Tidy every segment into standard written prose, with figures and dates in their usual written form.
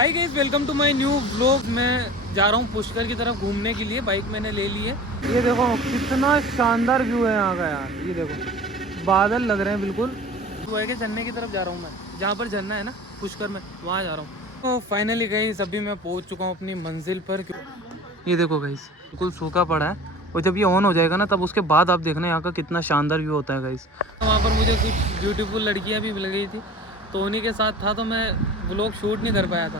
Hi guys, welcome to my new vlog. मैं जा रहा हूँ पुष्कर की तरफ घूमने के लिए। बाइक मैंने ले ली है। ये देखो कितना शानदार व्यू है यहाँ का यार। ये देखो बादल लग रहे हैं बिल्कुल। सुबह के झरने की तरफ जा रहा हूँ मैं, जहाँ पर झरना है ना पुष्कर में, वहाँ जा रहा हूँ। तो फाइनली गाइस अभी मैं पहुँच चुका हूँ अपनी मंजिल पर। ये देखो गाइस बिल्कुल सूखा पड़ा है, और जब ये ऑन हो जाएगा ना तब उसके बाद आप देखना यहाँ का कितना शानदार व्यू होता है गाइस। वहाँ पर मुझे कुछ ब्यूटीफुल लड़कियाँ भी मिल गई थी, तो उन्हीं के साथ था, तो मैं व्लॉग शूट नहीं कर पाया था।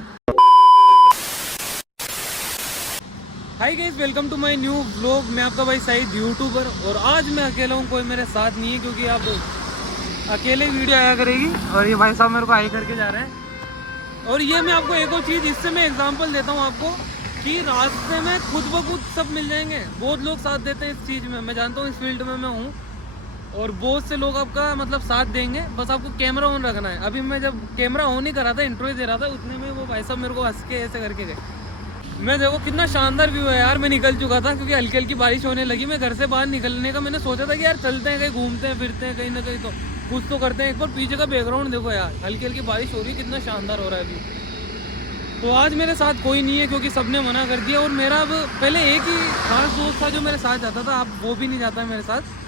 Hi guys, welcome to my new vlog. मैं आपका भाई सईद यूट्यूबर, और आज मैं अकेला हूँ, कोई मेरे साथ नहीं है, क्योंकि आप अकेले वीडियो आया करेगी। और ये भाई साहब मेरे को हाई करके जा रहे हैं। और ये मैं आपको एक और चीज़, इससे मैं एग्जांपल देता हूँ आपको कि रास्ते में खुद ब खुद सब मिल जाएंगे। बहुत लोग साथ देते हैं इस चीज़ में, मैं जानता हूँ, इस फील्ड में मैं हूँ, और बहुत से लोग आपका मतलब साथ देंगे। बस आपको कैमरा ऑन रखना है। अभी मैं जब कैमरा ऑन ही कर रहा था, इंट्रो दे रहा था, उतने में वो भाई साहब मेरे को हंस के ऐसे करके गए। मैं देखो कितना शानदार व्यू है यार। मैं निकल चुका था क्योंकि हल्की हल्की बारिश होने लगी। मैं घर से बाहर निकलने का मैंने सोचा था कि यार चलते हैं कहीं, घूमते हैं फिरते हैं कहीं ना कहीं, तो कुछ तो करते हैं। एक बार पीछे का बैकग्राउंड देखो यार, हल्की हल्की बारिश हो रही है, कितना शानदार हो रहा है व्यू। तो आज मेरे साथ कोई नहीं है क्योंकि सबने मना कर दिया। और मेरा अब पहले एक ही खास दोस्त था जो मेरे साथ जाता था, अब वो भी नहीं जाता है मेरे साथ।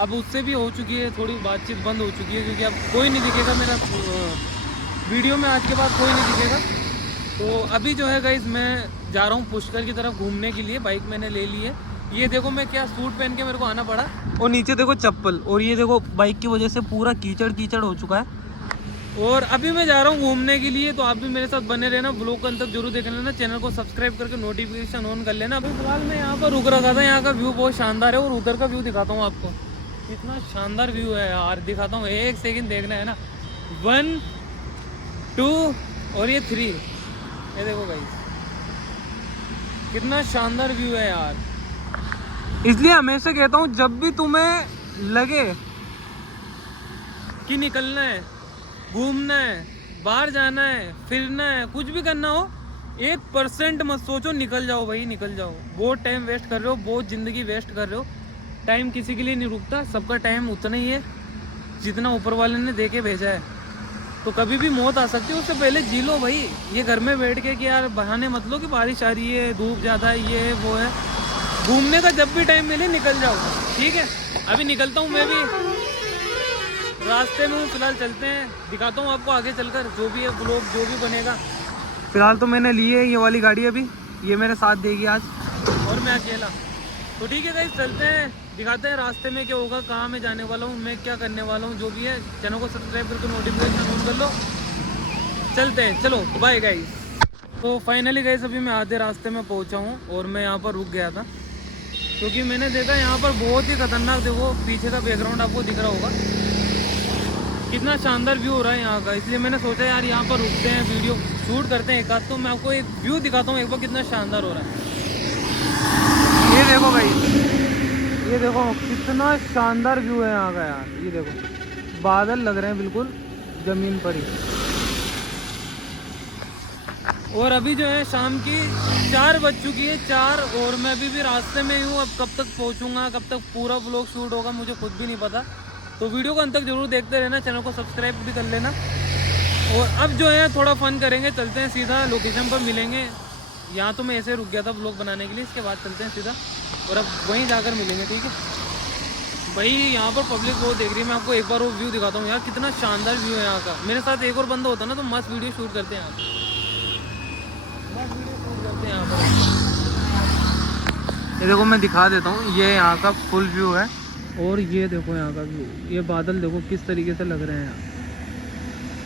अब उससे भी हो चुकी है थोड़ी बातचीत, बंद हो चुकी है, क्योंकि अब कोई नहीं दिखेगा मेरा वीडियो में। आज के बाद कोई नहीं दिखेगा। तो अभी जो है गाइस मैं जा रहा हूँ पुष्कर की तरफ घूमने के लिए। बाइक मैंने ले ली है। ये देखो मैं क्या सूट पहन के मेरे को आना पड़ा, और नीचे देखो चप्पल, और ये देखो बाइक की वजह से पूरा कीचड़ कीचड़ हो चुका है। और अभी मैं जा रहा हूँ घूमने के लिए, तो आप भी मेरे साथ बने रहना, ब्लॉग का अंत तक जरूर देख लेना, चैनल को सब्सक्राइब करके नोटिफिकेशन ऑन कर लेना। अभी फिलहाल मैं यहाँ पर रुक रखा था। यहाँ का व्यू बहुत शानदार है, और उधर का व्यू दिखाता हूँ आपको। कितना शानदार व्यू है यार, दिखाता हूँ, एक सेकंड देखना है ना। 1 2 और ये 3, ये देखो गाइस कितना शानदार व्यू है यार। इसलिए हमेशा कहता हूँ, जब भी तुम्हें लगे कि निकलना है, घूमना है, बाहर जाना है, फिरना है, कुछ भी करना हो, 1% मत सोचो, निकल जाओ भाई, निकल जाओ। बहुत टाइम वेस्ट कर रहे हो, बहुत ज़िंदगी वेस्ट कर रहे हो। टाइम किसी के लिए नहीं रुकता, सबका टाइम उतना ही है जितना ऊपर वाले ने दे के भेजा है। तो कभी भी मौत आ सकती है, उससे पहले जी लो भाई। ये घर में बैठ के कि यार बहाने मत लो कि बारिश आ रही है, धूप ज़्यादा है, ये है वो है। घूमने का जब भी टाइम मिले निकल जाओ, ठीक है। अभी निकलता हूँ मैं भी, रास्ते में हूँ फिलहाल। चलते हैं, दिखाता हूँ आपको आगे चलकर जो भी है ब्लॉग जो भी बनेगा। फिलहाल तो मैंने ली है ये वाली गाड़ी, अभी ये मेरे साथ देगी आज, और मैं अकेला। तो ठीक है गाइस, चलते हैं, दिखाते हैं रास्ते में क्या होगा, कहाँ मैं जाने वाला हूँ, मैं क्या करने वाला हूँ, जो भी है। चैनल को सब्सक्राइब करके नोटिफिकेशन ऑन कर लो। चलते हैं, चलो बाय गाइस। तो फाइनली गाइस अभी मैं आधे रास्ते में पहुँचा हूँ, और मैं यहाँ पर रुक गया था क्योंकि मैंने देखा यहाँ पर बहुत ही खतरनाक, देखो पीछे का बैकग्राउंड आपको दिख रहा होगा, कितना शानदार व्यू हो रहा है यहाँ का। इसलिए मैंने सोचा यार यहाँ पर रुकते हैं, वीडियो शूट करते हैं एक आध। तो मैं आपको एक व्यू दिखाता हूँ एक बार, कितना शानदार हो रहा है। ये देखो भाई, ये देखो कितना शानदार व्यू है यहाँ का यार। ये देखो बादल लग रहे हैं बिल्कुल जमीन पर ही। और अभी जो है शाम की 4 बज चुकी है, 4, और मैं अभी भी रास्ते में ही हूँ। अब कब तक पहुँचूँगा, कब तक पूरा व्लॉग शूट होगा, मुझे खुद भी नहीं पता। तो वीडियो को अंत तक जरूर देखते रहना, चैनल को सब्सक्राइब भी कर लेना। और अब जो है थोड़ा फन करेंगे, चलते हैं सीधा लोकेशन पर मिलेंगे। यहाँ तो मैं ऐसे रुक गया था व्लॉग बनाने के लिए, इसके बाद चलते हैं सीधा, और अब वहीं जाकर मिलेंगे, ठीक है भाई। यहाँ पर पब्लिक बहुत देख रही है। मैं आपको एक बार वो व्यू दिखाता हूँ यार, कितना शानदार व्यू है यहाँ का। मेरे साथ एक और बंदा होता ना तो मस्त वीडियो शूट करते हैं यहाँ पर, मस्त वीडियो शूट करते हैं यहाँ पर। ये देखो मैं दिखा देता हूँ, ये यहाँ का फुल व्यू है, और ये देखो यहाँ का व्यू। ये बादल देखो किस तरीके से लग रहे हैं यहाँ।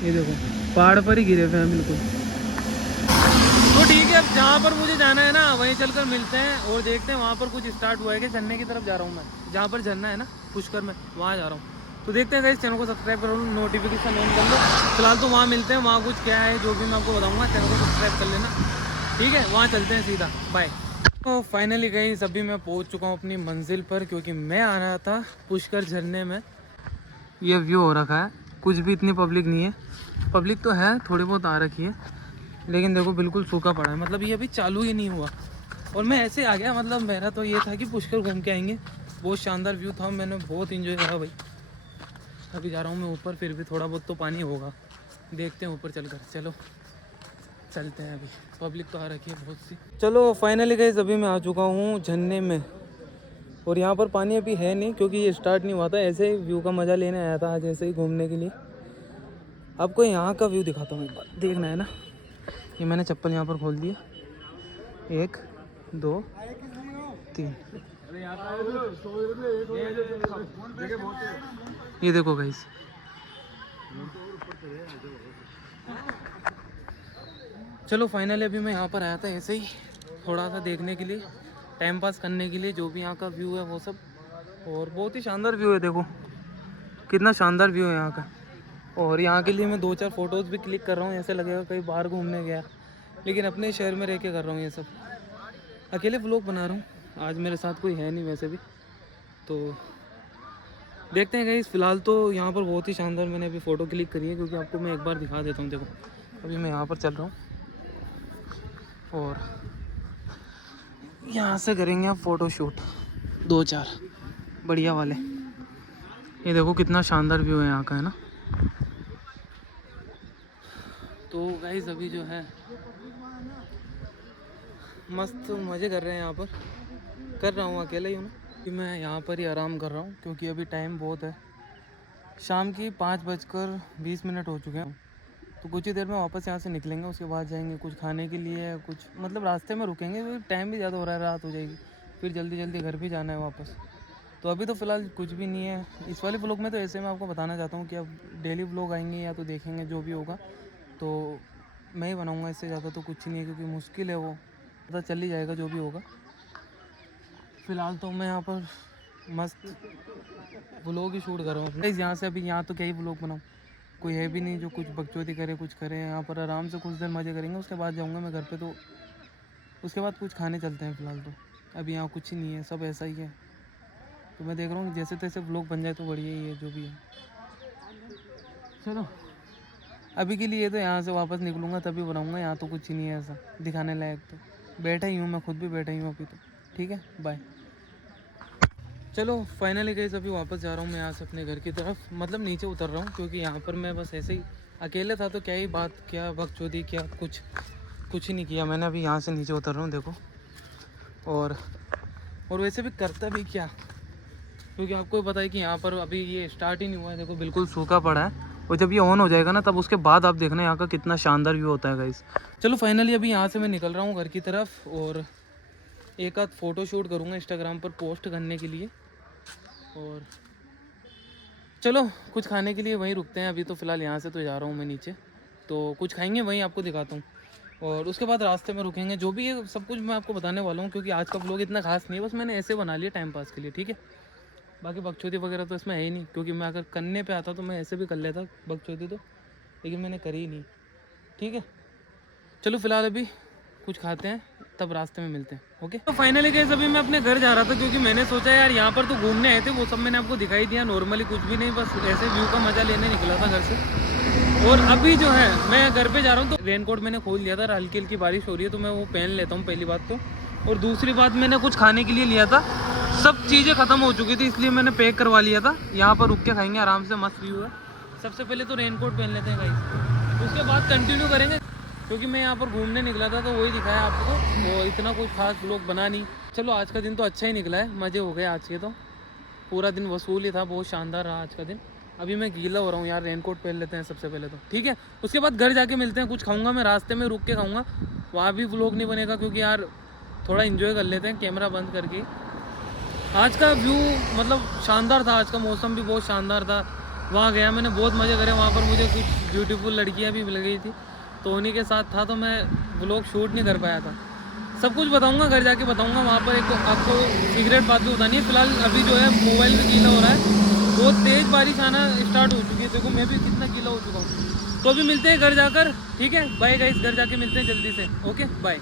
ये देखो पहाड़ पर ही गिरे हुए हैं बिल्कुल। तो ठीक है, अब जहाँ पर मुझे जाना है ना वहीं चलकर मिलते हैं, और देखते हैं वहाँ पर कुछ स्टार्ट हुआ है कि झरने की तरफ जा रहा हूँ मैं, जहाँ पर झरना है ना पुष्कर में, वहाँ जा रहा हूँ। तो देखते हैं गाइस, चैनल को सब्सक्राइब कर लो, नोटिफिकेशन ऑन कर लो। फिलहाल तो वहाँ मिलते हैं, वहाँ कुछ क्या है जो भी मैं आपको बताऊँगा, चैनल को सब्सक्राइब कर लेना, ठीक है। वहाँ चलते हैं सीधा, बाय। तो फाइनली गाइस अभी मैं पहुँच चुका हूँ अपनी मंजिल पर, क्योंकि मैं आ रहा था पुष्कर झरने में। ये व्यू हो रखा है, कुछ भी इतनी पब्लिक नहीं है। पब्लिक तो है, थोड़ी बहुत आ रखी है, लेकिन देखो बिल्कुल सूखा पड़ा है, मतलब ये अभी चालू ही नहीं हुआ। और मैं ऐसे आ गया, मतलब मेरा तो ये था कि पुष्कर घूम के आएंगे। बहुत शानदार व्यू था, मैंने बहुत इंजॉय करा भाई। अभी जा रहा हूँ मैं ऊपर, फिर भी थोड़ा बहुत तो पानी होगा, देखते हैं ऊपर चलकर, चलो। चलते हैं। अभी पब्लिक तो आ रखी है बहुत सी। चलो फाइनली गाइस अभी मैं आ चुका हूँ झरने में, और यहाँ पर पानी अभी है नहीं क्योंकि ये स्टार्ट नहीं हुआ था। ऐसे ही व्यू का मज़ा लेने आया था आज, ऐसे ही घूमने के लिए। आपको यहाँ का व्यू दिखाता हूँ एक बार, देखना है ना। ये मैंने चप्पल यहाँ पर खोल दिया, 1 2 3। ये देखो गाइस, चलो फाइनली अभी मैं यहाँ पर आया था ऐसे ही थोड़ा सा देखने के लिए, टाइम पास करने के लिए, जो भी यहाँ का व्यू है वो सब। और बहुत ही शानदार व्यू है, देखो कितना शानदार व्यू है यहाँ का। और यहाँ के लिए मैं 2-4 फ़ोटोज़ भी क्लिक कर रहा हूँ, ऐसे लगेगा कहीं बाहर घूमने गया, लेकिन अपने शहर में रह के कर रहा हूँ ये सब। अकेले व्लॉग बना रहा हूँ, आज मेरे साथ कोई है नहीं वैसे भी। तो देखते हैं गाइस, फ़िलहाल तो यहाँ पर बहुत ही शानदार मैंने अभी फ़ोटो क्लिक करी है, क्योंकि आपको मैं एक बार दिखा देता हूँ। देखो अभी मैं यहाँ पर चल रहा हूँ और यहाँ से करेंगे आप फ़ोटो शूट 2-4 बढ़िया वाले। ये देखो कितना शानदार व्यू है यहाँ का, है ना। तो गाइस अभी जो है मस्त मज़े कर रहे हैं यहाँ पर, कर रहा हूँ अकेला ही हूँ ना, कि मैं यहाँ पर ही आराम कर रहा हूँ क्योंकि अभी टाइम बहुत है, शाम की 5:20 हो चुके हैं। तो कुछ ही देर में वापस यहाँ से निकलेंगे, उसके बाद जाएंगे कुछ खाने के लिए, कुछ मतलब रास्ते में रुकेंगे क्योंकि टाइम भी ज़्यादा हो रहा है, रात हो जाएगी, फिर जल्दी जल्दी घर भी जाना है वापस। तो अभी तो फ़िलहाल कुछ भी नहीं है इस वाले व्लॉग में। तो ऐसे मैं आपको बताना चाहता हूँ कि अब डेली व्लॉग आएंगे या तो देखेंगे, जो भी होगा तो मैं ही बनाऊँगा, इससे ज़्यादा तो कुछ नहीं है क्योंकि मुश्किल है, वो पता चल ही जाएगा जो भी होगा। फ़िलहाल तो मैं यहाँ पर मस्त व्लॉग ही शूट कर रहा हूँ यहाँ से। अभी यहाँ तो क्या ही व्लॉग बनाऊँ, कोई है भी नहीं जो कुछ बकचोदी करे, कुछ करे। यहाँ पर आराम से कुछ देर मज़े करेंगे, उसके बाद जाऊँगा मैं घर पे। तो उसके बाद कुछ खाने चलते हैं। फ़िलहाल तो अभी यहाँ कुछ ही नहीं है, सब ऐसा ही है। तो मैं देख रहा हूँ जैसे तैसे व्लॉग बन जाए तो बढ़िया ही है, जो भी है। चलो अभी के लिए तो यहाँ से वापस निकलूँगा तभी बनाऊँगा, यहाँ तो कुछ ही नहीं है ऐसा दिखाने लायक। तो बैठा ही हूँ, मैं खुद भी बैठा ही हूँ अभी तो। ठीक है, बाय। चलो फाइनली गाइस अभी वापस जा रहा हूँ मैं यहाँ से अपने घर की तरफ, मतलब नीचे उतर रहा हूँ क्योंकि यहाँ पर मैं बस ऐसे ही अकेले था, तो क्या ही बात, क्या बकचोदी, क्या कुछ ही नहीं किया मैंने। अभी यहाँ से नीचे उतर रहा हूँ देखो। और वैसे भी करता भी क्या, क्योंकि आपको पता है कि यहाँ पर अभी ये स्टार्ट ही नहीं हुआ है। देखो बिल्कुल सूखा पड़ा है, और जब ये ऑन हो जाएगा ना तब उसके बाद आप देखना यहाँ का कितना शानदार व्यू होता है गाइस। चलो फाइनली अभी यहाँ से मैं निकल रहा हूँ घर की तरफ, और एक आध फ़ोटो शूट करूँगा इंस्टाग्राम पर पोस्ट करने के लिए। और चलो कुछ खाने के लिए वहीं रुकते हैं अभी तो। फ़िलहाल यहाँ से तो जा रहा हूँ मैं नीचे, तो कुछ खाएंगे वहीं, आपको दिखाता हूँ। और उसके बाद रास्ते में रुकेंगे, जो भी है सब कुछ मैं आपको बताने वाला हूँ, क्योंकि आज का व्लॉग इतना खास नहीं है, बस मैंने ऐसे बना लिया टाइम पास के लिए। ठीक है, बाकी बकचोदी वगैरह तो इसमें है ही नहीं, क्योंकि मैं अगर करने पे आता तो मैं ऐसे भी कर लेता बकचोदी तो, लेकिन मैंने करी ही नहीं। ठीक है, चलो फ़िलहाल अभी कुछ खाते हैं, तब रास्ते में मिलते हैं। ओके, तो फाइनली गाइस अभी मैं अपने घर जा रहा था, क्योंकि मैंने सोचा यार यहाँ पर तो घूमने आए थे, वो सब मैंने आपको दिखाई दिया। नॉर्मली कुछ भी नहीं, बस ऐसे व्यू का मज़ा लेने निकला था घर से। और अभी जो है मैं घर पे जा रहा हूँ, तो रेनकोट मैंने खोल लिया था, हल्की हल्की बारिश हो रही है तो मैं वो पहन लेता हूँ, पहली बात तो। और दूसरी बात, मैंने कुछ खाने के लिए लिया था, सब चीज़ें ख़त्म हो चुकी थी, इसलिए मैंने पैक करवा लिया था। यहाँ पर रुक के खाएंगे आराम से, मस्त व्यू है। सबसे पहले तो रेनकोट पहन लेते हैं गाइस, उसके बाद कंटिन्यू करेंगे, क्योंकि मैं यहाँ पर घूमने निकला था तो वही दिखाया आपको, वो इतना कुछ खास व्लॉग बना नहीं। चलो आज का दिन तो अच्छा ही निकला है, मज़े हो गए आज के तो, पूरा दिन वसूल ही था, बहुत शानदार रहा आज का दिन। अभी मैं गीला हो रहा हूँ यार, रेनकोट पहन लेते हैं सबसे पहले तो। ठीक है, उसके बाद घर जाके मिलते हैं, कुछ खाऊंगा मैं, रास्ते में रुक के खाऊंगा, वहाँ भी व्लॉग नहीं बनेगा, क्योंकि यार थोड़ा इन्जॉय कर लेते हैं कैमरा बंद करके। आज का व्यू मतलब शानदार था, आज का मौसम भी बहुत शानदार था। वहाँ गया मैंने, बहुत मज़े करे, वहाँ पर मुझे कुछ ब्यूटीफुल लड़कियाँ भी मिल गई थी, तो उन्हीं के साथ था, तो मैं व्लॉग शूट नहीं कर पाया था। सब कुछ बताऊंगा, घर जाके बताऊंगा। वहाँ पर एक आपको सीक्रेट बात भी बतानी है। फ़िलहाल अभी जो है मोबाइल में गीला हो रहा है, बहुत तेज़ बारिश आना स्टार्ट हो चुकी है, देखो मैं भी कितना गीला हो चुका हूँ। तो अभी मिलते हैं घर जाकर, ठीक है, बाय गाइस, घर जाके मिलते हैं जल्दी से। Okay bye.